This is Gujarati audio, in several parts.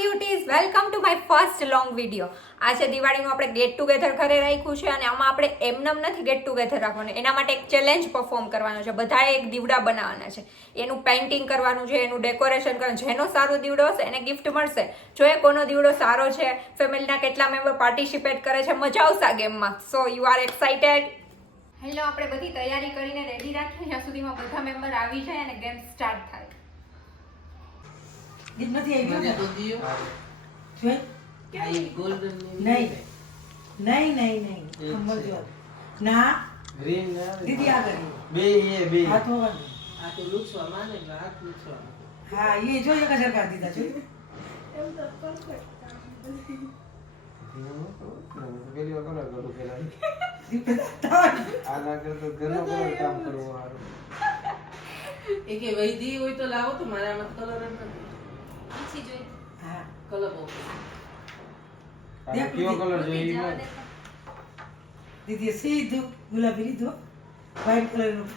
ક્યુટીઝ, welcome to my first long video. આજે દિવાળીનું આપણે ગેટ ટુગેધર ઘરે રાખ્યું છે અને આમાં આપણે એમનેમ નથી ગેટ ટુગેધર રાખવાનું. એના માટે એક ચેલેન્જ પરફોર્મ કરવાનો છે. બધાએ એક દીવડા બનાવવાના છે, એનું પેઇન્ટિંગ કરવાનું છે, એનું ડેકોરેશન કરવાનું. જેનો સારો દીવડો હશે એને ગિફ્ટ મળશે. જો એ કોનો દીવડો સારો છે, ફેમિલીના કેટલા મેમ્બર પાર્ટિસિપેટ કરે છે, મજા આવશે આ ગેમમાં. So you are excited? Hello, આપણે બધી તૈયારી કરીને રેડી રાખીએ જ્યાં સુધીમાં બધા મેમ્બર આવી જાય અને ગેમ સ્ટાર્ટ થાય. દીપ નથી આવી તો દિયો જોઈ આ ઈ ગોલ્ડન નહીં નહીં સમજો ના ગ્રીન ના દીદી આગળ બે બે હાથ હોવા આ તો લૂછવા માને એટલે હાથ લૂછવા હા એ જો એક હજાર કરી દીધા જોઈ પેલી વાર કલર કરું પેલા દીપ આ લાગે તો ઘરનો કલર કામ કરવું મારું એકે વૈદી હોય તો લાવો તો મારામાં કલર જ નથી ઈચ્છી જોઈ હા કલર ઓકે દેખ કયો કલર જોઈએ ઈ દીદી સીધું ગુલાબી લીધો વ્હાઈટ કલર નું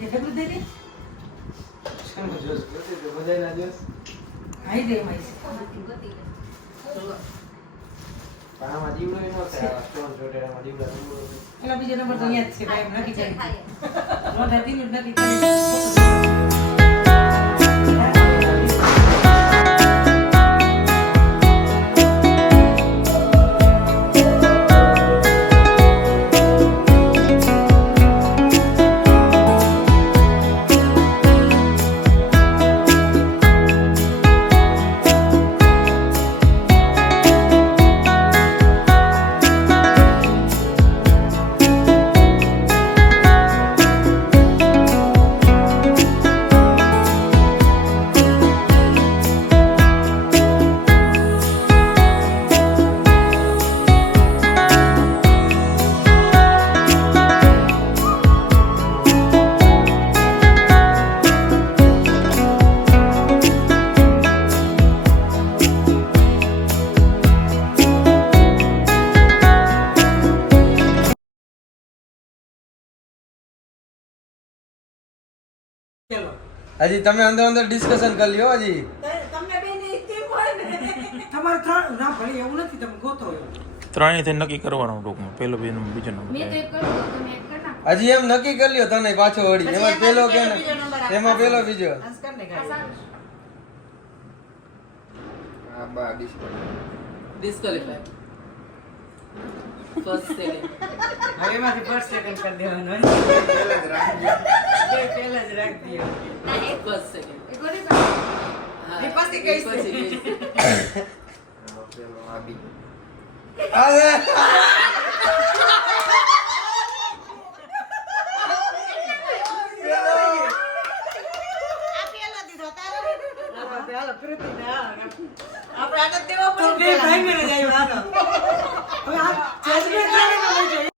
ये डबल दे दे શેનો જોશ ગતે તો બધાયના જોશ आई दे माई આમાં દીવડો નો થાય સ્ટોન જોડેમાં દીવડા નંબર એલા બીજો નંબર તો અહીંયા જ છે ભાઈ નક્કી કરી થાય. મોઢા દીનું નક્કી કરી હજી તમે અંદર અંદર ડિસ્કશન કરી લ્યો હજી તમને બેને કેમ હોય ને તમારે ત્રણ ના ભાઈ એવું નથી તમે ગોતો ત્રણેયથી નક્કી કરવાનું ટૂંકમાં પહેલો બીજો બીજો નંબર મેં તો એક કર્યું તો તમે એક કરી નાખો. હજી એમ નક્કી કરી લ્યો તને પાછો વળી એમાં પેલો કે ને એમાં પેલો બીજો આંસર ને આ સારું છે. આ બા ડિસ્ક્વોલિફાય ફર્સ્ટ સેકન્ડ હવે એમાંથી ફર્સ્ટ સેકન્ડ કરી દેવાનું પેલા જ રાખજો પહેલા જ રાખી દઈએ. ના, એક First, second. એક વાર નહીં પણ. હા, એ પછી કહીશ. પછી કહીશ. પેલો આબી હાલો, કૃતિને હાલો. આપણે આને દેવા પડે. તો બે ભાઈ મેળે જ આવ્યો, હાલો. હવે આ જજમેન્ટ